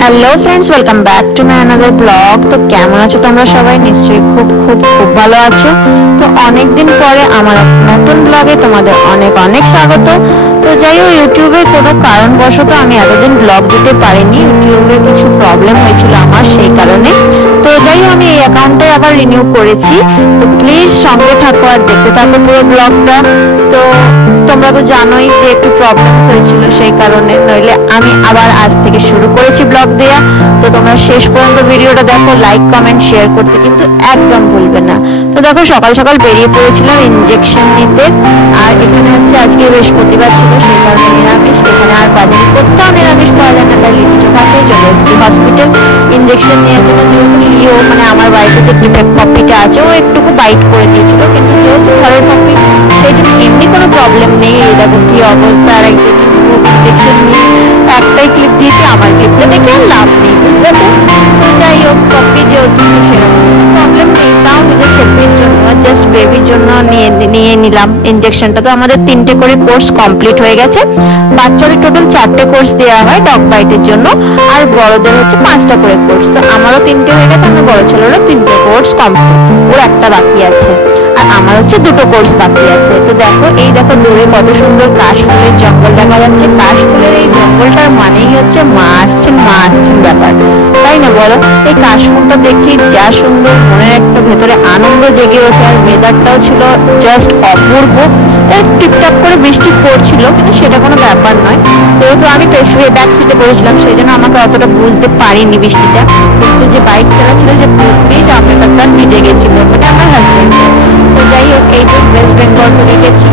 Hello friends, welcome back to my another blog. তো কেমন আছো তোমরা সবাই? নিশ্চয়ই খুব খুব খুব ভালো আছো। তো অনেকদিন পরে আমার নতুন ব্লগে তোমাদের অনেক অনেক স্বাগত। তো যাই হোক, ইউটিউবের কোনো কারণবশত আমি এতদিন ব্লগ দিতে পারিনি। ইউটিউবের কিছু প্রবলেম হয়েছিল আমার, সেই কারণে। তো যাই হোক, আমি এই অ্যাকাউন্টে আবার রিনিউ করেছি। তো প্লিজ সঙ্গে থাকো আর দেখতে থাকো পুরো ব্লগটা। তো তোমরা তো জানোই যে একটু প্রবলেমস হয়েছিল, সেই কারণে। নইলে আমি আবার আজ থেকে শুরু করেছি ব্লগ দেয়া। তো তোমরা শেষ পর্যন্ত ভিডিওটা দেখো, লাইক কমেন্ট শেয়ার করতে কিন্তু একদম ভুলবে না। তো দেখো, সকাল সকাল বেরিয়ে পড়েছিলাম ইনজেকশন নিতে। আর এখানে হচ্ছে আজকে বৃহস্পতিবার ছিল, সেই কারণে নিরামিষ। এখানে আর বাজারে কোথাও নিরামিষ পাওয়া যায় না, তাই লিট্টি চোখা খেয়ে চলে এসেছি হসপিটাল ইনজেকশন নেওয়ার জন্য। যেহেতু লিও মানে আমার বাড়িতে যে পপিটা আছে, ও একটুকু বাইট করে দিয়েছিল, কিন্তু যেহেতু ঘরের পপি, সেই জন্য এমনি কোনো প্রবলেম নেই। এই দেখো কি অবস্থা। আর একদিন ইনজেকশন নিয়ে একটাই ক্লিপ দিয়েছে, আমার ক্লিপটা দেখে আর লাভ নেই, বুঝলে তো। তো যাই হোক, পপি যেহেতু সেরকম প্রবলেম নেই, তাও নিজের সেফটির জন্য, জাস্ট বেবির জন্য নিয়ে নিলাম ইনজেকশনটা। তো আমাদের 3টে করে কোর্স কমপ্লিট হয়ে গেছে। বাচ্চাদের টোটাল 4টে কোর্স দেওয়া হয় ডগ বাইটের জন্য, আর বড়দের হচ্ছে 5টা করে কোর্স। তো আমারও 3টে হয়ে গেছে, আমার বড় ছেলেরও 3টে কোর্স কমপ্লিট, ওর একটা বাকি আছে। আর আমার হচ্ছে 2টো কোর্স বাকি আছে। তো দেখো, এই দেখো দূরে কত সুন্দর কাশফুলের জঙ্গল দেখা যাচ্ছে। কাশফুলের এই জঙ্গলটার মানেই হচ্ছে মা আসছেন ব্যাপার, তাই না বলো? এই কাশফুলটা দেখে যা সুন্দর, মনের একটা ভেতরে আনন্দ জেগে ওঠে। আর ওয়েদারটাও ছিল জাস্ট অপূর্ব। টিপটাপ করে বৃষ্টি পড়ছিল, কিন্তু সেটা কোনো ব্যাপার নয়। যেহেতু আমি ব্যাক সিটে বসেছিলাম, সেই জন্য আমাকে অতটা বুঝতে পারিনি বৃষ্টিটা। কিন্তু যে বাইক চালাচ্ছিল, যে পুরোপুরি জামাকাপড়টা ভিজে গেছিল, মানে আমার হাজবেন্ড। তো যাই হোক, এই যে ওয়েস্ট বেঙ্গল ঢুকে গেছি।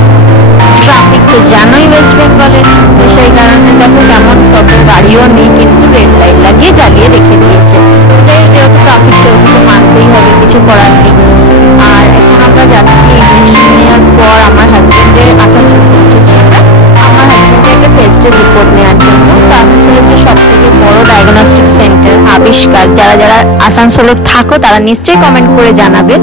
ট্রাফিক তো জানোই ওয়েস্ট বেঙ্গলে। তো সেই কারণে দেখো কেমন, কত গাড়িও নেই, কিন্তু রেড লাইট লাগিয়ে জ্বালিয়ে রেখে দিয়েছে। যেহেতু ট্রাফিক, সেহেতু তো মানতেই হবে, কিছু করার নেই। আর এখন আমরা যাচ্ছি ইঞ্জেকশন নেওয়ার পর আমার হাজবেন্ডের আসানসোল পৌঁছেছি আমরা, আমার হাজবেন্ডের একটা টেস্টের রিপোর্ট নেওয়ার জন্য। তো আসানসোলের যে সব থেকে বড় ডায়াগনস্টিক সেন্টার আবিষ্কার, যারা যারা আসানসোলে থাকো তারা নিশ্চয়ই কমেন্ট করে জানাবে।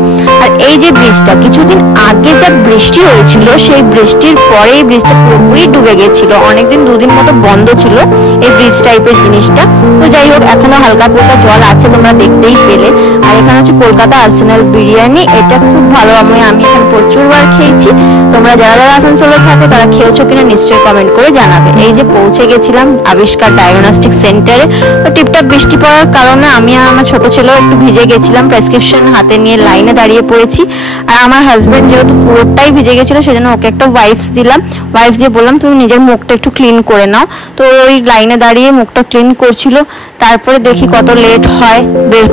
আর এই যে ব্রিজটা, কিছুদিন আগে যা বৃষ্টি হয়েছিল, সেই বৃষ্টির পরে এই ব্রিজটা পুরোপুরি ডুবে গেছিল। অনেকদিন, 2 দিন মতো বন্ধ ছিল এই ব্রিজ টাইপের জিনিসটা। তো যাই হোক, এখনো হালকা ফুলকা জল আছে, তোমরা দেখতেই পেলে। আর এখানে হচ্ছে কলকাতা আর্সেনাল বিরিয়ানি, এটা খুব ভালো। আমি এখানে প্রচুরবার খেয়েছি। তোমরা যারা যারা আসানসোলে থাকো তারা খেয়েছো কিনা নিশ্চয়ই কমেন্ট করে জানাবে। এই যে পৌঁছে গেছিলাম আবিষ্কার ডায়াগনস্টিক সেন্টারে। তো টিপটাপ বৃষ্টি পড়ার কারণে আমি আর আমার ছোট ছেলেও একটু ভিজে গেছিলাম। প্রেসক্রিপশন হাতে নিয়ে লাইনে দাঁড়িয়ে পড়েছি। আর আমার হাজবেন্ড যেহেতু পুরোটাই ভিজে গেছিল, সেজন্য ওকে একটা ওয়াইপস দিলাম। ওয়াইপস দিয়ে বললাম তুমি নিজের মুখটা একটু ক্লিন করে নাও। তো ওই লাইনে দাঁড়িয়ে মুখটা ক্লিন করছিল। তারপরে দেখি কত লেট হয়,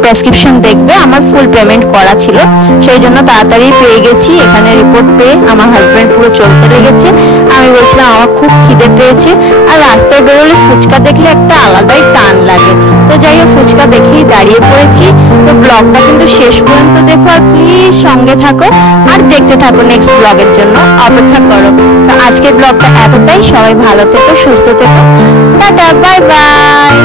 প্রেসক্রিপশন দেখবে। আমার ফুল পেমেন্ট করা ছিল, সেই জন্য তাড়াতাড়ি পেয়ে গেছি। এখানে রিপোর্ট পেয়ে আমার হাজবেন্ড পুরো চলতে লেগেছে। আমি বলছিলাম আমার খুব খিদে পেয়েছে। আর রাস্তায় বেরোলে ফুচকা দেখলে একটা আলাদাই টান লাগে। তো যাই হোক, ফুচকা দেখেই দাঁড়িয়ে পড়েছি। তো ব্লগটা কিন্তু শেষ পর্যন্ত দেখো, আর প্লিজ সঙ্গে থাকো আর দেখতে থাকো। নেক্সট ব্লগের জন্য অপেক্ষা করো। তো আজকের ব্লগটা এতটাই। সবাই ভালো থেকো, সুস্থ থেকো। Tata, bye bye.